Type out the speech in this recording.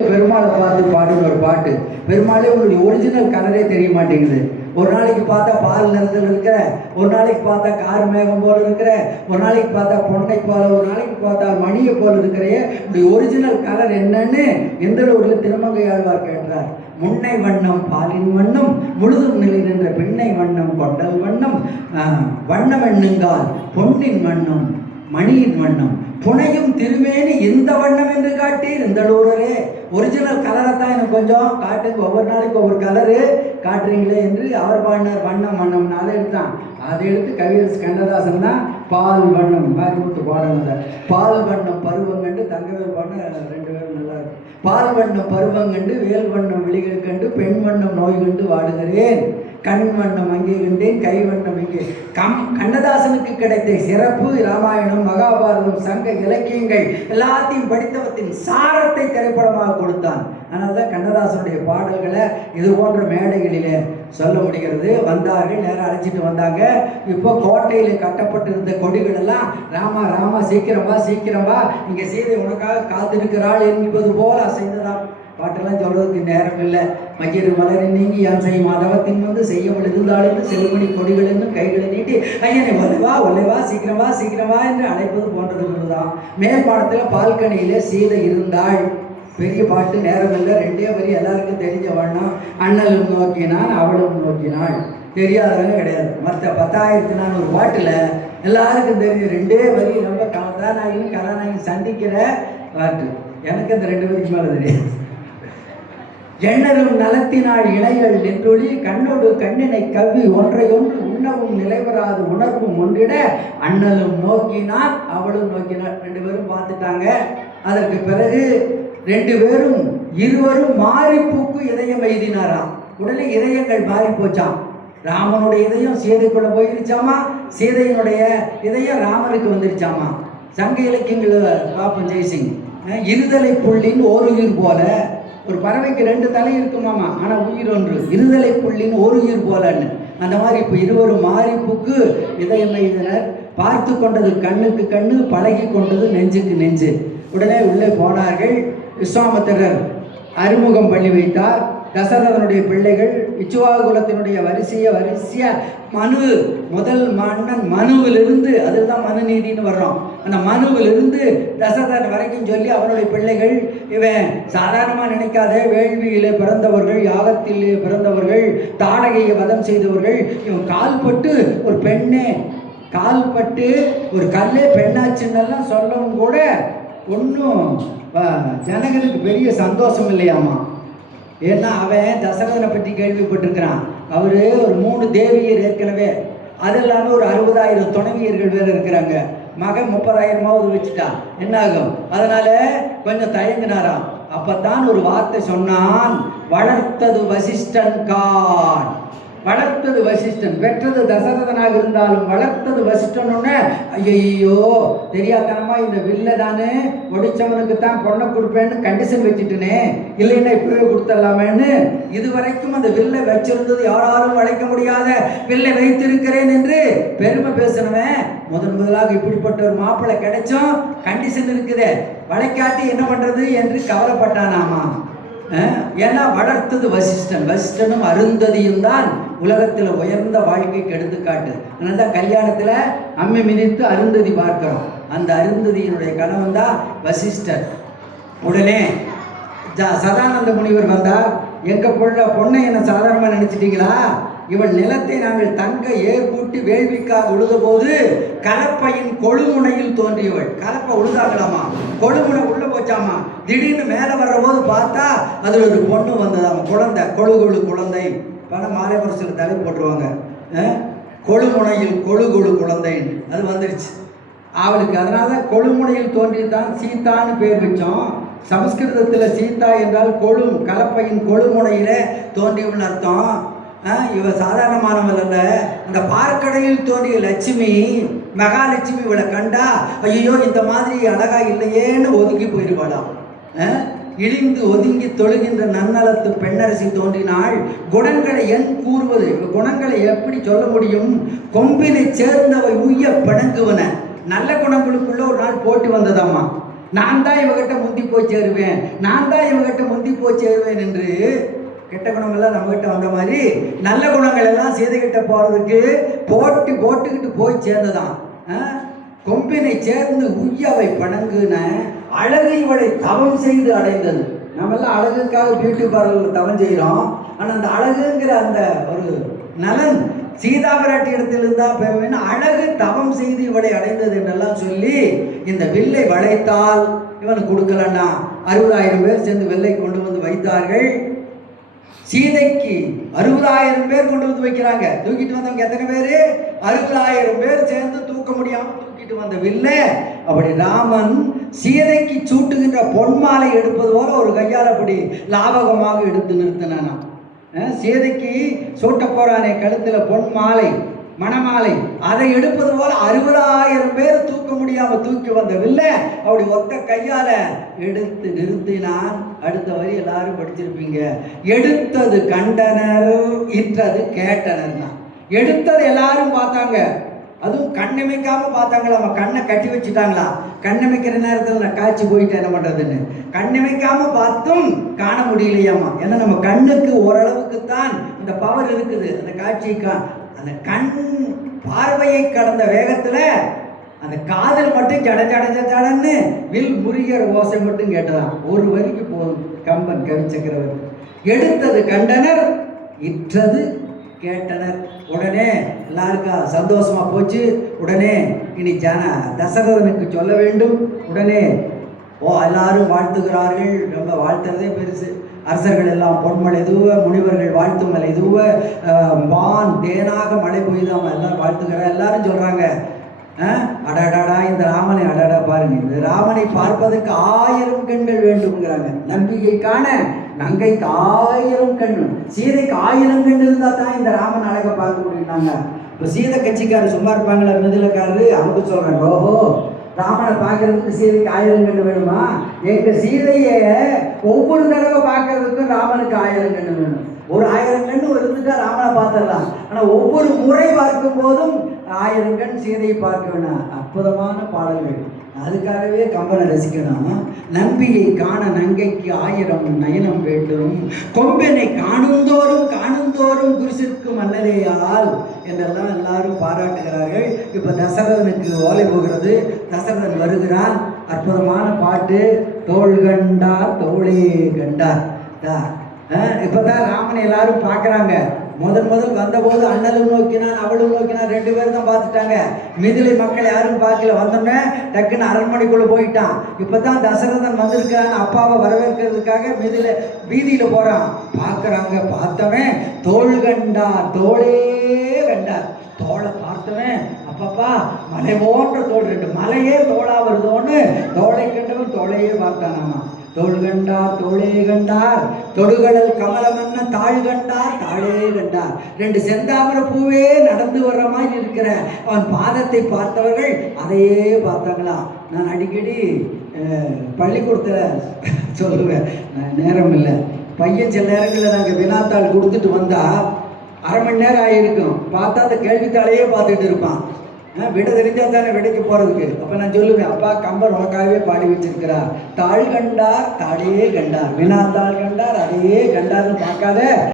பெருமாளை பார்த்து பாடுங்க ஒரு பாட்டு. பெருமாளே உங்களுக்கு ஒரிஜினல் கலரே தெரிய மாட்டேங்குது. ஒரு நாளைக்கு பார்த்தா பால் நிறத்தில் இருக்கிற, ஒரு நாளைக்கு பார்த்தா கார் மேகம் போல இருக்கிற, ஒரு நாளைக்கு பார்த்தா பொன்னை போல, ஒரு நாளைக்கு பார்த்தா மணியை போல இருக்கிறையே, இப்படி ஒரிஜினல் கலர் என்னன்னு எந்த ஊரில் திருமங்கையாழ்வார் கேட்டார். முன்னை வண்ணம் பாலின் வண்ணம், முழுதும் நிலை நின்ற பெண்ணை வண்ணம் கொண்டல் வண்ணம், வண்ணம் எண்ணுங்கால் பொன்னின் வண்ணம் மணியின் வண்ணம், புனையும் திருமேனி இந்த வண்ணம் என்று காட்டீர் இந்தளூரரே. ஒரிஜினல் கலரை தான் எனக்கு கொஞ்சம் காட்டுங்க, ஒவ்வொரு நாளைக்கு ஒவ்வொரு கலரு காட்டுறீங்களே என்று அவர் பாடினார். வண்ணம் வண்ணம் அதை எடுத்தான். அதை எடுத்து கவியரசு கண்ணதாசன் தான் பால் வண்ணம் மாரிமுத்து பாடுங்க. பால் வண்ணம் பருவம் கண்டு தங்கவேல் பண்ண 2 பேரும் நல்லா இருக்கு. பால் வண்ணம் பருவம் கண்டு வேல் வண்ணம் விழிகள் கண்டு பெண் வண்ணம் நோய் கண்டு வாடுகிறேன், கண் வண்ணம் அங்கே கண்டேன் கை வண்ணம் இங்கே. கண்ணதாசனுக்கு கிடைத்த சிறப்பு ராமாயணம், மகாபாரதம், சங்க இலக்கியங்கள் எல்லாத்தையும் படித்தவத்தின் சாரத்தை திரைப்படமாக கொடுத்தான். அதனால தான் கண்ணதாசனுடைய பாடல்களை இது போன்ற மேடைகளிலே சொல்ல முடிகிறது. வந்தார்கள், நேரம் அழைச்சிட்டு வந்தாங்க. இப்போ கோட்டையில் கட்டப்பட்டிருந்த கொடிகள் எல்லாம் ராமா ராமா சீக்கிரம் வா சீக்கிரம் வா, இங்கே சீதை உனக்காக காத்திருக்கிறாள் என்பது போல் அசைந்ததான். பாட்டெல்லாம் சொல்றதுக்கு நேரம் இல்லை. மகிறு மலரின் நீங்கி யான் செய்யும் மாதவத்தின் வந்து செய்யவள் இருந்தாலும் செல்வமணி கொடிகள் என்றும் கைகளை நீட்டி ஐயனை ஒல்லைவா ஒல்லைவா சீக்கிரமா சீக்கிரமா என்று அழைப்பது போன்றது தான். மேல் பாடத்தில் பால்கனியிலே சீதை இருந்தாள். பெரிய பாட்டு, நேரம் இல்லை, 2 வரி எல்லாருக்கும் தெரிஞ்ச வண்ணம். அண்ணலும் நோக்கினான் அவளும் நோக்கினாள், தெரியாதவங்க கிடையாது. மற்ற 10,400 பாட்டில் எல்லாருக்கும் தெரிஞ்ச 2 வரி. ரொம்ப கதாநாயகன் கதாநாயகன் சந்திக்கிற பாட்டு. எனக்கு அந்த 2 வரிக்கு மேலே தெரியாது. எண்ணரும் நலத்தினாள் இணைகள் நின்றொழி கண்ணோடு கண்ணினை கவ்வி ஒன்றையொன்று உண்ணவும் நிலைவராது உணர்வும் ஒன்றிட அண்ணலும் நோக்கினான் அவளும் நோக்கினாள். 2 பேரும் பார்த்துட்டாங்க. அதற்கு பிறகு 2 பேரும் இருவரும் மாறிப்பூக்கு இதயம் எழுதினாராம். உடனே இதயங்கள் மாறி போச்சாம். ராமனுடைய இதயம் சீதைக்குள்ள போயிருச்சாமா, சீதையினுடைய இதயம் ராமனுக்கு வந்துருச்சாமா. சங்க இலக்கியங்கள் பார்ப்போம். ஜெய்சிங் இருதலை புள்ளின் ஓருயிர் போல, ஒரு பறவைக்கு 2 தலை இருக்குமாமா, ஆனால் உயிர் ஒன்று. இருதலை புள்ளின் ஓருயிர் போலன்னு அந்த மாதிரி இப்போ இருவரும் மாறிப்புக்கு இதயம் எழுதினர். பார்த்து கொண்டது கண்ணுக்கு கண்ணு, பழகி கொண்டது நெஞ்சுக்கு நெஞ்சு. உடனே உள்ளே போனார்கள். விஸ்வாமித்திரர் அறிமுகம் பண்ணி வைத்தார். தசரதனுடைய பிள்ளைகள் இச்சுவாகுலத்தினுடைய வரிசையா மனு, முதல் மன்னன் மனுவிலிருந்து, அதில் தான் மனு நீதினு வர்றோம். அந்த மனுவிலிருந்து தசரதன் வரைக்கும் சொல்லி அவனுடைய பிள்ளைகள். இவன் சாதாரணமாக நினைக்காத, வேள்வியிலே பிறந்தவர்கள், யாகத்திலே பிறந்தவர்கள், தாடகையை வதம் செய்தவர்கள். இவன் கால்பட்டு ஒரு பெண்ணே, கால்பட்டு ஒரு கல்லே பெண்ணாச்சுன்னெல்லாம் சொல்லவும் கூட ஒன்றும் ஜனங்களுக்கு பெரிய சந்தோஷம் இல்லையாமா. ஏன்னா அவன் தசரதனை பற்றி கேள்விப்பட்டிருக்கிறான். அவர் ஒரு 3 தேவியர் ஏற்கனவே, அது இல்லாமல் ஒரு 60,000 துணைவியர்கள் வேறு இருக்கிறாங்க. மகன் 30,000 வச்சுட்டான், என்ன ஆகும்? அதனால கொஞ்சம் தயங்கினாராம். அப்பத்தான் ஒரு வார்த்தை சொன்னான், வளர்த்தது வசிஷ்டன் கான். வளர்த்தது வசிஷ்டன், பெற்றது தசரதனாக இருந்தாலும் வளர்த்தது வசிஷ்டன். ஐயோ தெரியாதனமா இந்த வில்ல தானே ஒடிச்சவனுக்கு தான் பொண்ணை கொடுப்பேன்னு கண்டிஷன் வச்சுட்டுனே, இல்லைன்னா இப்பவே கொடுத்துடலாமேன்னு இதுவரைக்கும் அந்த வில்லை வச்சிருந்தது யாராலும் வளைக்க முடியாத வில்லை வைத்திருக்கிறேன் என்று பெருமை பேசினவன் முதலாக இப்படிப்பட்ட ஒரு மாப்பிள்ளை கிடைச்சும் கண்டிஷன் இருக்குதே, வளைக்காட்டி என்ன பண்றது என்று கவலைப்பட்டானாமா. ஏன்னா வளர்த்தது வசிஷ்டன், வசிஷ்டனும் அருந்ததியும் தான் உலகத்தில் உயர்ந்த வாழ்க்கைக்கு எடுத்துக்காட்டு. அதனால தான் கல்யாணத்தில் அம்மி மிதித்து அருந்ததி பார்க்கிறோம். அந்த அருந்ததியினுடைய கணவன் தான் வசிஷ்டர். உடனே சதானந்த முனிவர் வந்தார். எங்கள் பொண்ணை என்ன சாதாரணமாக நினச்சிட்டீங்களா? இவள் நிலத்தை நாங்கள் தங்க ஏற்பூட்டி வேள்விக்காக உழுத போது கலப்பையின் கொழுமுனையில் தோன்றியவள். கலப்பை உழுதாங்களாமா, கொழுமுனை உள்ள போச்சாமா. திடீர்னு மேலே வர்ற போது பார்த்தா அதில் ஒரு பொண்ணு வந்ததாமா, குழந்தை, கொழு குழந்தை. பணம் மாலை வருஷத்தில் தலை போட்டுருவாங்க. கொழுமுனையில் கொழு குழந்தைன்னு அது வந்துருச்சு அவளுக்கு. அதனால கொழுமுனையில் தோன்றியதான் சீதான்னு பேர் வச்சோம். சமஸ்கிருதத்தில் சீதா என்றால் கலப்பையின் கொழுமுனையில தோன்றியவள் அர்த்தம். இவ சாதாரணமானவள் அல்ல. அந்த பார்க்கடையில் தோன்றிய லட்சுமி, மகாலட்சுமி இவளை கண்டா ஐயோ இந்த மாதிரி அழகா இல்லையேன்னு ஒதுங்கி போயிருவாளாம். இழிந்து ஒதுங்கி தொழுகின்ற நன்னலத்து பெண்ணரசி தோன்றினாள். குணங்களை என் கூறுவது, குணங்களை எப்படி சொல்ல முடியும்? கொம்பினை சேர்ந்தவை உய்ய பிணங்குவன. நல்ல குணங்களுக்குள்ள ஒரு நாள் போட்டி வந்ததாம்மா. நான் தான் இவகிட்ட முந்தி போய் சேருவேன், நான் தான் இவகிட்ட முந்தி போய் சேருவேன் என்று கெட்ட குணங்கள்லாம் நம்மகிட்ட வந்த மாதிரி நல்ல குணங்கள் எல்லாம் சீதைகிட்ட போறதுக்கு போட்டுக்கிட்டு போய் சேர்ந்ததான். கொம்பினை சேர்ந்து உய்யவை பணங்குன அழகு இவளை தவம் செய்து அடைந்தது. நம்ம எல்லாம் அழகுக்காக பியூட்டி பார்லர்ல தவம் செய்கிறோம். ஆனால் அந்த அழகுங்கிற அந்த ஒரு நலன் சீதா பிராட்டி இடத்தில் இருந்தா பெறுவேன். அழகு தவம் செய்து இவளை அடைந்தது என்றெல்லாம் சொல்லி இந்த வில்லை வளைத்தால் இவனுக்கு கொடுக்கலன்னா 60,000 பேர் சேர்ந்து வில்லை கொண்டு வந்து வைத்தார்கள். சீதைக்கு 60,000 பேர் கொண்டு வந்து வைக்கிறாங்க. தூக்கிட்டு வந்தவங்க எத்தனை பேரு? 60,000 பேர் சேர்ந்து தூக்க முடியாம தூக்கிட்டு வந்த வில்ல அப்படி ராமன் சீதைக்கு சூட்டுகின்ற பொன்மாலை எடுப்பது போல ஒரு கையால் அப்படி லாபகமாக எடுத்து நிறுத்தினானா. சீதைக்கு சூட்ட போறானே கழுத்துல பொன் மாலை, மணமாலை, அதை எடுப்பது போல 60,000 பேர் தூக்க முடியாம தூக்கி வந்த வில்ல அப்படி ஒத்த கையால எடுத்து நிறுத்தினான். அடுத்த வரி எல்லாரும் படிச்சிருப்பீங்க. எடுத்தது கண்டனர், இற்றது கேட்டனர். எடுத்தது எல்லாரும் பார்த்தாங்க, அதுவும் கண்ணமைக்காம பார்த்தாங்களா. கண்ணை கட்டி வச்சுட்டாங்களா. கண்ணமைக்கிற நேரத்தில் நான் காய்ச்சி போயிட்டு என்ன பண்றதுன்னு கண்ணமைக்காம பார்த்தும் காண முடியலையாமா. ஏன்னா நம்ம கண்ணுக்கு ஓரளவுக்கு தான் இந்த பவர் இருக்குது. அந்த காட்சிக்கு அந்த கண் பார்வையை கடந்த வேகத்துல அந்த காதல் மட்டும் ஜடன்னு வில் முருகிற ஓசை மட்டும் கேட்டதான். ஒரு வரிக்கு போதும் கம்பன் கவி சக்கரவர்த்தி. எடுத்தது கண்டனர், இற்றது கேட்டனர். உடனே எல்லாருக்கும் சந்தோஷமா போச்சு. உடனே இனி தசரதனுக்கு சொல்ல வேண்டும். உடனே எல்லாரும் வாழ்த்துகிறார்கள். ரொம்ப வாழ்த்துறதே பெருசு. அரசர்கள் எல்லாம் பொன்மலை எதுவ, முனிவர்கள் வாழ்த்து மலை எதுவ, வான் தேனாக மழை பெய்தாம எல்லாம் வாழ்த்துக்கிற. எல்லாரும் சொல்றாங்க, அடாடாடா இந்த ராமனை, அடாடா பாருங்க, இந்த ராமனை பார்ப்பதற்கு 1000 கண்கள் வேண்டும்ங்கிறாங்க. நம்பிக்கை காண நங்கைக்கு 1000 கண், சீதைக்கு 1000 கண் இருந்தா தான் இந்த ராமன் அழகை பார்க்க முடியும்னாங்க. இப்போ சீதை கட்சிக்காரர் சும்மா இருப்பாங்களா, மிதிலக்காரரு, அவங்க சொல்றாங்க, ஓஹோ ராமனை பார்க்கறதுக்கு சீதைக்கு 1000 கண் வேணுமா? எங்க சீதையை ஒவ்வொரு தடவை பார்க்கறதுக்கும் ராமனுக்கு 1000 கண் வேணும். ஒரு 1000 கண் இருந்துட்டா ராமனை பார்த்துடலாம். ஆனா ஒவ்வொரு முறை பார்க்கும் போதும் 1000 கண் சீதையை பார்க்க வேணாம். அற்புதமான பாடல்கள். அதுக்காகவே கம்பனை ரசிக்கணும். நம்பியை காண நங்கைக்கு 1000 நயனம் வேண்டும், கொம்பனை காணுந்தோறும் குருசிற்கு மன்னரேயால் என்றெல்லாம் எல்லாரும் பாராட்டுகிறார்கள். இப்ப தசரதனுக்கு ஓலை போகிறது. தசரதன் வருகிறான். அற்புதமான பாட்டு. தோள் கண்டார் தோளே கண்டார். இப்பதான் ராமனை எல்லாரும் பார்க்கறாங்க. முதல் வந்தபோது அண்ணலும் நோக்கினான், அவளும் நோக்கினான், 2 பேரும் தான் பார்த்துட்டாங்க. மிதிலை மக்கள் யாரும் பார்க்கல. வந்தோடனே டக்குன்னு அரண்மனைக்குள்ள போயிட்டான். இப்பதான் தசரதன் வந்திருக்கிறான், அப்பாவை வரவேற்கிறதுக்காக மிதிலை வீதியில போறான். பார்க்கறாங்க. பார்த்தவன் தோள் கண்டார் தோளே கண்டார். தோளை பார்த்தவன் அப்பப்பா மலை போன்ற தோல், 2 மலையே தோளா வருதோன்னு தோளை கண்டவன் தோளையே பார்த்தானாமா. தோள் கண்டார் தோளே கண்டார், தொடுகடல் கமலமன்ன தாழ் கண்டார் தாழே கண்டார். 2 செந்தாமரை பூவே நடந்து வர்ற மாதிரி இருக்கிற அவன் பாதத்தை பார்த்தவர்கள் அதையே பார்த்தாங்களாம். நான் அடிக்கடி பள்ளிக்கூடத்தில் சொல்லுவேன், நேரம் இல்லை. பையன் சில நேரங்களில் நாங்கள் வினாத்தாள் கொடுத்துட்டு வந்தா 1/2 மணி நேரம் ஆகியிருக்கும். பார்த்தா அந்த கேள்வித்தாளையே பார்த்துட்டு இருப்பான். விட தெரிஞ்சா தானே விடைக்கு போறதுக்கு. அப்ப நான் சொல்லுவேன், அப்பா கம்பர் உனக்காகவே பாடி வச்சிருக்கிறார். தாழ் கண்டார் தாடே கண்டார், வினா தாழ் கண்டார் அதையே கண்டார்னு பார்க்காத.